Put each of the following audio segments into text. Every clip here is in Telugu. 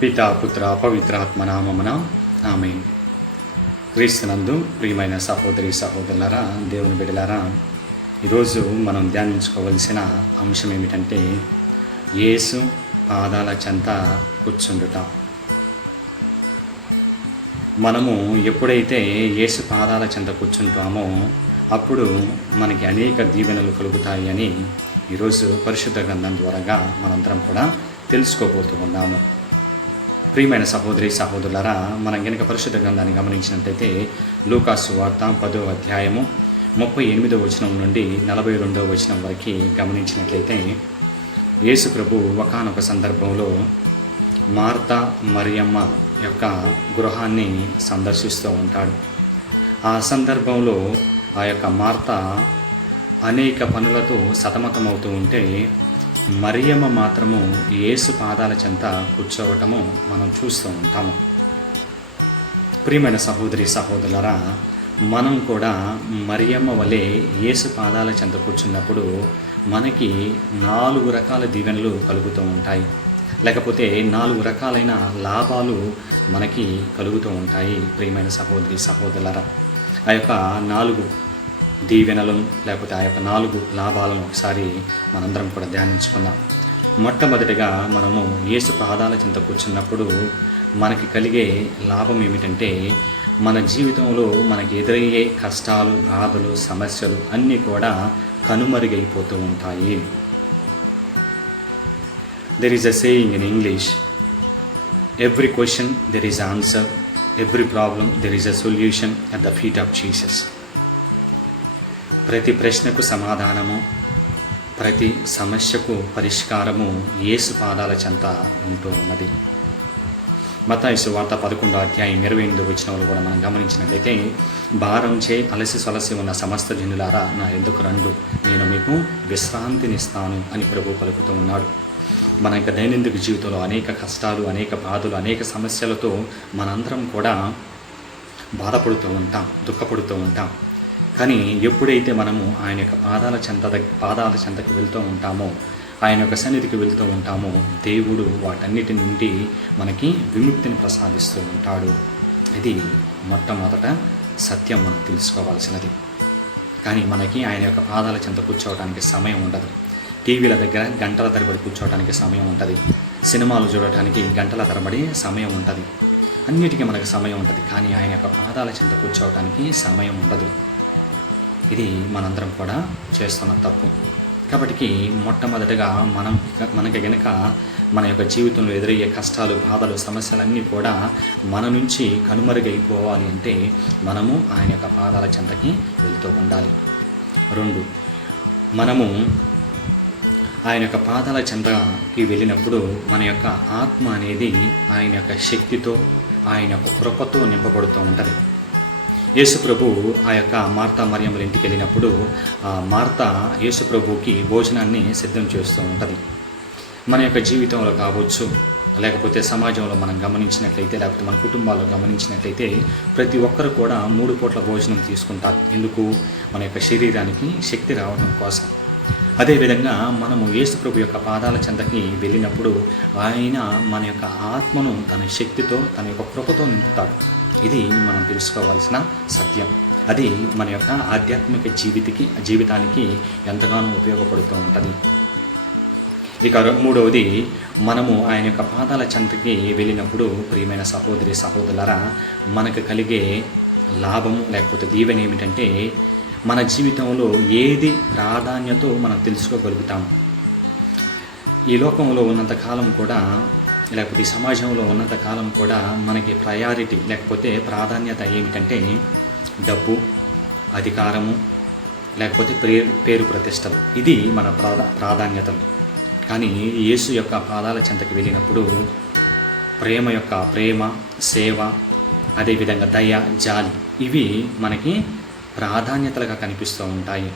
పితా పుత్ర పవిత్రాత్మ నామమున ఆమేన్. క్రీస్తునందు ప్రియమైన సహోదరి సహోదరులారా, దేవుని బిడ్డలారా, ఈరోజు మనం ధ్యానించుకోవలసిన అంశం ఏమిటంటే యేసు పాదాల చెంత కూర్చుండుట. మనము ఎప్పుడైతే యేసు పాదాల చెంత కూర్చుంటామో అప్పుడు మనకి అనేక దీవెనలు కలుగుతాయి అని ఈరోజు పరిశుద్ధ గ్రంథం ద్వారాగా మనందరం కూడా తెలుసుకోబోతూ ఉన్నాము. ప్రియమైన సహోదరి సహోదరులారా, మనం కనుక పరిశుద్ధ గ్రంథాన్ని గమనించినట్లయితే లూకాసు వార్త 10వ అధ్యాయము 38వ వచనం నుండి 42వ వచనం వరకు గమనించినట్లయితే యేసు ప్రభు ఒకానొక సందర్భంలో మార్తా మరియమ్మ యొక్క గృహాన్ని సందర్శిస్తూ ఉంటాడు. ఆ సందర్భంలో ఆ యొక్క మార్తా అనేక పనులతో సతమతమవుతూ ఉంటే మరియమ్మ మాత్రము యేసు పాదాల చెంత కూర్చోవటము మనం చూస్తూ ఉంటాము. ప్రియమైన సహోదరి సహోదరులారా, మనం కూడా మరియమ్మ వలె యేసు పాదాల చెంత కూర్చున్నప్పుడు మనకి 4 రకాల దీవెనలు కలుగుతూ ఉంటాయి, లేకపోతే 4 రకాలైన లాభాలు మనకి కలుగుతూ ఉంటాయి. ప్రియమైన సహోదరి సహోదరులారా, ఆ యొక్క 4 దీవెనలను లేకపోతే ఆ యొక్క 4 లాభాలను ఒకసారి మనందరం కూడా ధ్యానించుకుందాం. మొట్టమొదటిగా మనము యేసు పాదాల చెంత కూర్చున్నప్పుడు మనకి కలిగే లాభం ఏమిటంటే మన జీవితంలో మనకి ఎదురయ్యే కష్టాలు, బాధలు, సమస్యలు అన్నీ కూడా కనుమరుగైపోతూ ఉంటాయి. There is a saying in English, every question there is an answer, every problem there is a solution at the feet of Jesus. ప్రతి ప్రశ్నకు సమాధానము, ప్రతి సమస్యకు పరిష్కారము యేసు పాదాల చెంత ఉంటూ ఉన్నది. మత్తయి సువార్త 11వ అధ్యాయం 28వ వచనంలో కూడా మనం గమనించినట్లయితే భారంచే అలసి సొలసి ఉన్న సమస్త జనులారా నా యొద్దకు రండు, నేను మీకు విశ్రాంతినిస్తాను అని ప్రభు పలుకుతూ ఉన్నాడు. మన యొక్క దైనందిక జీవితంలో అనేక కష్టాలు, అనేక బాధలు, అనేక సమస్యలతో మనందరం కూడా బాధపడుతూ ఉంటాం, దుఃఖపడుతూ ఉంటాం. కానీ ఎప్పుడైతే మనము ఆయన యొక్క పాదాల చెంతకు వెళ్తూ ఉంటామో, ఆయన యొక్క సన్నిధికి వెళ్తూ ఉంటామో, దేవుడు వాటన్నిటి నుండి మనకి విముక్తిని ప్రసాదిస్తూ ఉంటాడు. ఇది మొట్టమొదట సత్యం మనం తెలుసుకోవాల్సినది. కానీ మనకి ఆయన యొక్క పాదాల చెంత కూర్చోవడానికి సమయం ఉండదు. టీవీల దగ్గర గంటల తరబడి కూర్చోవడానికి సమయం ఉంటుంది, సినిమాలు చూడటానికి గంటల తరబడి సమయం ఉంటుంది, అన్నిటికీ మనకు సమయం ఉంటుంది. కానీ ఆయన యొక్క పాదాల చెంత కూర్చోవడానికి సమయం ఉండదు. ఇది మనందరం కూడా చేస్తున్న తప్పు. కాబట్టి మొట్టమొదటిగా మనకి గనక మన యొక్క జీవితంలో ఎదురయ్యే కష్టాలు, బాధలు, సమస్యలన్నీ కూడా మన నుంచి కనుమరుగైపోవాలి అంటే మనము ఆయన యొక్క పాదాల చెంతకి వెళ్తూ ఉండాలి. 2, మనము ఆయన యొక్క పాదాల చెంతకి వెళ్ళినప్పుడు మన యొక్క ఆత్మ అనేది ఆయన యొక్క శక్తితో, ఆయన యొక్క కృపతో నింపబడుతూ ఉంటుంది. యేసు ప్రభు ఆ యొక్క మార్తా మరియమ్మల ఇంటికి వెళ్ళినప్పుడు మార్తా యేసు ప్రభుకి భోజనాన్ని సిద్ధం చేస్తూ ఉంటుంది. మన యొక్క జీవితంలో కావచ్చు, లేకపోతే సమాజంలో మనం గమనించినట్లయితే, లేకపోతే మన కుటుంబాల్లో గమనించినట్లయితే ప్రతి ఒక్కరు కూడా 3 పూట్ల భోజనం తీసుకుంటారు. ఎందుకు? మన యొక్క శరీరానికి శక్తి రావడం కోసం. అదేవిధంగా మనము యేసు ప్రభు యొక్క పాదాల చెంతకి వెళ్ళినప్పుడు ఆయన మన యొక్క ఆత్మను తన శక్తితో, తన యొక్క కృపతో నింపుతాడు. ఇది మనం తెలుసుకోవాల్సిన సత్యం. అది మన యొక్క ఆధ్యాత్మిక జీవితానికి ఎంతగానో ఉపయోగపడుతూ ఉంటుంది. ఇక 3వది, మనము ఆయన యొక్క పాదాల చెంతకి వెళ్ళినప్పుడు ప్రియమైన సహోదరి సహోదరులారా, మనకు కలిగే లాభము లేకపోతే దీవెన ఏమిటంటే మన జీవితంలో ఏది ప్రాధాన్యతో మనం తెలుసుకోగలుగుతాము. ఈ లోకంలో ఉన్నంతకాలం కూడా, లేకపోతే ఈ సమాజంలో ఉన్నంతకాలం కూడా మనకి ప్రయారిటీ లేకపోతే ప్రాధాన్యత ఏమిటంటే డబ్బు, అధికారము, లేకపోతే పేరు ప్రతిష్టలు. ఇది మన ప్రాధాన్యతలు. కానీ యేసు యొక్క పాదాల చెంతకి వెళ్ళినప్పుడు ప్రేమ, సేవ, అదేవిధంగా దయ, జాలి, ఇవి మనకి ప్రాధాన్యతలుగా కనిపిస్తూ ఉంటాయి.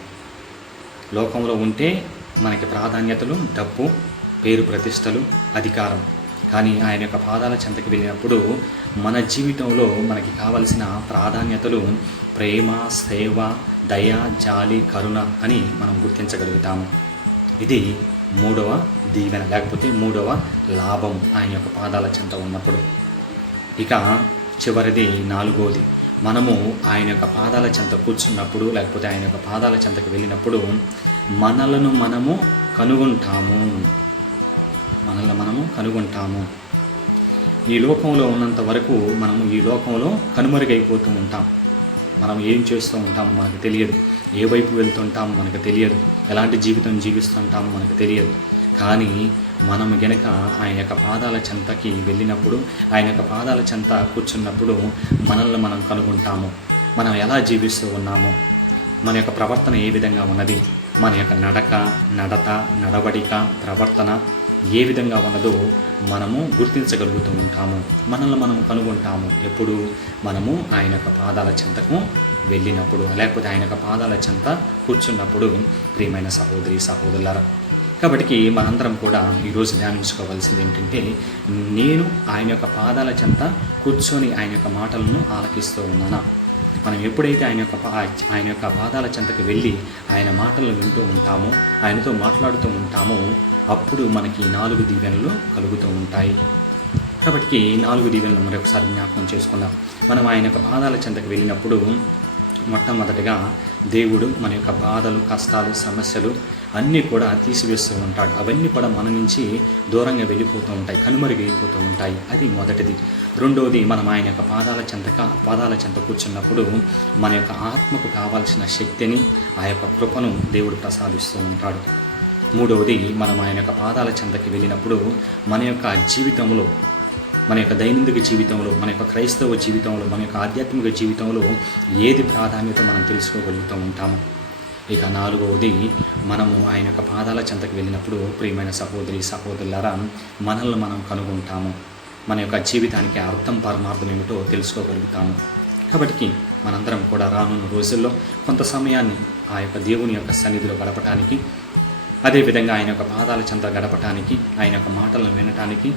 లోకంలో ఉంటే మనకి ప్రాధాన్యతలు డబ్బు, పేరు ప్రతిష్టలు, అధికారం. కానీ ఆయన యొక్క పాదాల చెంతకి వెళ్ళినప్పుడు మన జీవితంలో మనకి కావలసిన ప్రాధాన్యతలు ప్రేమ, సేవ, దయ, జాలి, కరుణ అని మనం గుర్తించగలుగుతాము. ఇది మూడవ దీవెన, లేకపోతే మూడవ లాభం ఆయన యొక్క పాదాల చెంత ఉన్నప్పుడు. ఇక చివరిది నాలుగవది, మనము ఆయన యొక్క పాదాల చెంత కూర్చున్నప్పుడు, లేకపోతే ఆయన యొక్క పాదాల చెంతకు వెళ్ళినప్పుడు మనలను మనము కనుగొంటాము. ఈ లోకంలో ఉన్నంత వరకు మనము ఈ లోకంలో కనుమరుగైపోతూ ఉంటాం. మనం ఏం చేస్తూ ఉంటామో మనకు తెలియదు, ఏ వైపు వెళ్తుంటామో మనకు తెలియదు, ఎలాంటి జీవితం జీవిస్తుంటామో మనకు తెలియదు. కానీ మనము గనక ఆయన యొక్క పాదాల చెంతకి వెళ్ళినప్పుడు, ఆయన యొక్క పాదాల చెంత కూర్చున్నప్పుడు మనల్ని మనం కనుగొంటాము. మనం ఎలా జీవిస్తూ ఉన్నామో, మన యొక్క ప్రవర్తన ఏ విధంగా ఉన్నది, మన యొక్క నడత, నడవడిక, ప్రవర్తన ఏ విధంగా ఉన్నదో మనము గుర్తించగలుగుతూ ఉంటాము. మనల్ని మనము కనుగొంటాము ఎప్పుడు? మనము ఆయన యొక్క పాదాల చెంతకు వెళ్ళినప్పుడు, లేకపోతే ఆయన యొక్క పాదాల చెంత కూర్చున్నప్పుడు. ప్రియమైన సహోదరి సహోదరులారా, కాబట్టి మనందరం కూడా ఈరోజు ధ్యానించుకోవాల్సింది ఏంటంటే, నేను ఆయన యొక్క పాదాల చెంత కూర్చొని ఆయన యొక్క మాటలను ఆలకిస్తూ ఉన్నానా? మనం ఎప్పుడైతే ఆయన యొక్క పాదాల చెంతకు వెళ్ళి ఆయన మాటలను వింటూ ఉంటామో, ఆయనతో మాట్లాడుతూ ఉంటామో, అప్పుడు మనకి 4 దీవెనలు కలుగుతూ ఉంటాయి. కాబట్టి 4 దీవెనలు మరొకసారి జ్ఞాపకం చేసుకుందాం. మనం ఆయన యొక్క పాదాల చెంతకు వెళ్ళినప్పుడు మొట్టమొదటిగా దేవుడు మన యొక్క బాధలు, కష్టాలు, సమస్యలు అన్నీ కూడా తీసివేస్తూ ఉంటాడు. అవన్నీ కూడా మన నుంచి దూరంగా వెళ్ళిపోతూ ఉంటాయి, కనుమరుగైపోతూ ఉంటాయి. అది మొదటిది. రెండవది, మనం ఆయన యొక్క పాదాల చెంత కూర్చున్నప్పుడు మన యొక్క ఆత్మకు కావాల్సిన శక్తిని, ఆ యొక్క కృపను దేవుడు ప్రసాదిస్తూ ఉంటాడు. మూడవది, మనం ఆయన యొక్క పాదాల చెంతకి వెళ్ళినప్పుడు మన యొక్క జీవితంలో, మన యొక్క దైనందిక జీవితంలో, మన యొక్క క్రైస్తవ జీవితంలో, మన యొక్క ఆధ్యాత్మిక జీవితంలో ఏది ప్రాధాన్యత మనం తెలుసుకోగలుగుతూ ఉంటాము. ఇక నాలుగవది, మనము ఆయన యొక్క పాదాల చెంతకు వెళ్ళినప్పుడు ప్రియమైన సహోదరి సహోదరులారా, మనల్ని మనం కనుగొంటాము. మన యొక్క జీవితానికి అర్థం పరమార్థం ఏమిటో తెలుసుకోగలుగుతాము. కాబట్టి మనందరం కూడా రానున్న రోజుల్లో కొంత సమయాన్ని ఆ యొక్క దేవుని యొక్క సన్నిధిలో గడపటానికి, అదేవిధంగా ఆయన యొక్క పాదాల చెంత గడపటానికి, ఆయన యొక్క మాటలను వినటానికి,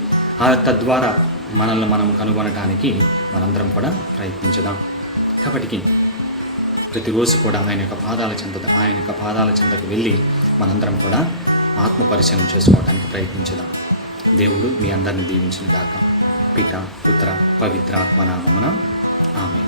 తద్వారా మనల్ని మనం కనుగొనటానికి మనందరం కూడా ప్రయత్నించుదాం. కాబట్టి ప్రతిరోజు కూడా ఆయన యొక్క పాదాల చెంతకు వెళ్ళి మనందరం కూడా ఆత్మ పరిశీలన చేసుకోవడానికి ప్రయత్నించుదాం. దేవుడు మీ అందరిని దీవించును గాక. పిత, పుత్ర, పవిత్ర ఆత్మ నామమున ఆమేన్.